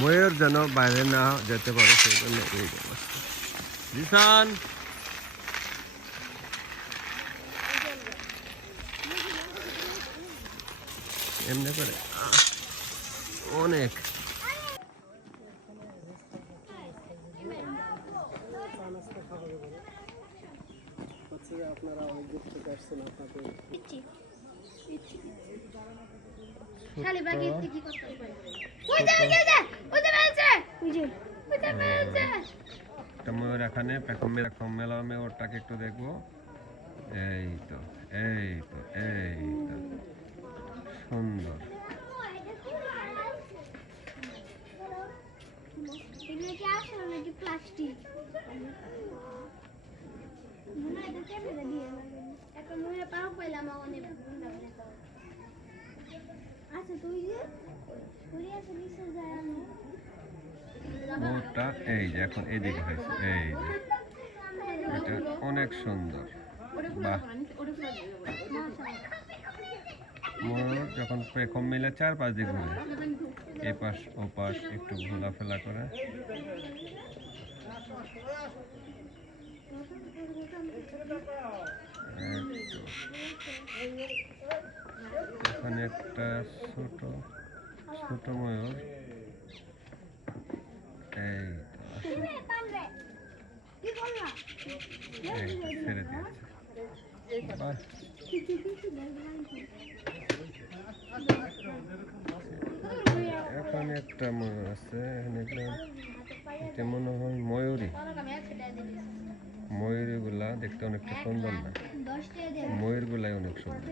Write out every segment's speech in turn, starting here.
ময়ূর যেন বাইরে না যেতে পারে সেই জন্য এই ব্যবস্থা। জিসান এমনি করে অনেক আপনারা অনেক দূর থেকে আসছেন আপনাদের ময়ূর এখানে ময়ূরটাকে একটু দেখবো। এই তো এই তো এই তো সুন্দর। প্লাস্টিক ময়ূরটা এই যে এখন এদিকে হয়েছে, এই যে এটা অনেক সুন্দর। বাহ, ময়ূর যখন পেখম মিলে চারপাশ দিয়ে ঘুরে এ পাশ ও পাশ একটু ঘোরাফেরা করে। এখানে একটা ছোট ছোট ময়ূর এই ছেড়ে দিয়েছে। বাহ, এখানে একটা ময়ূর আছে, এটা মনে হয় ময়ূরী। ময়ূরীগুলা দেখতে অনেকটা সুন্দর না? ময়ূরগুলাই অনেক সুন্দর।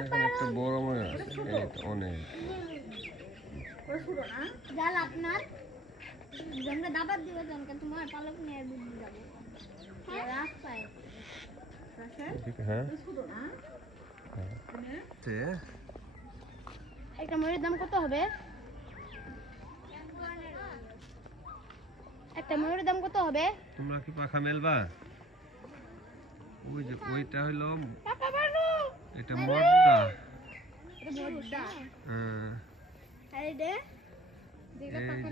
এখানে একটা বড় ময়ূর আছে, এই তো অনেক। আপনার দাবার দিবে তোমার পালক নিয়ে বুঝতে যাবো। একটা ময়ূরের দাম কত হবে? একটা ময়ূরের দাম কত হবে? তোমরা কি পাখা মেলবা? ওই যে ওইটা হলো এটা মর্দা।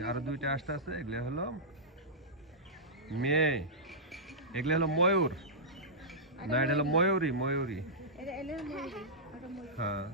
আরো দুইটা আসতে আছে, এগুলো হলো মেয়ে, এগুলো হলো ময়ূর। না, এটা হলো ময়ূরী। ময়ূরী, হ্যাঁ।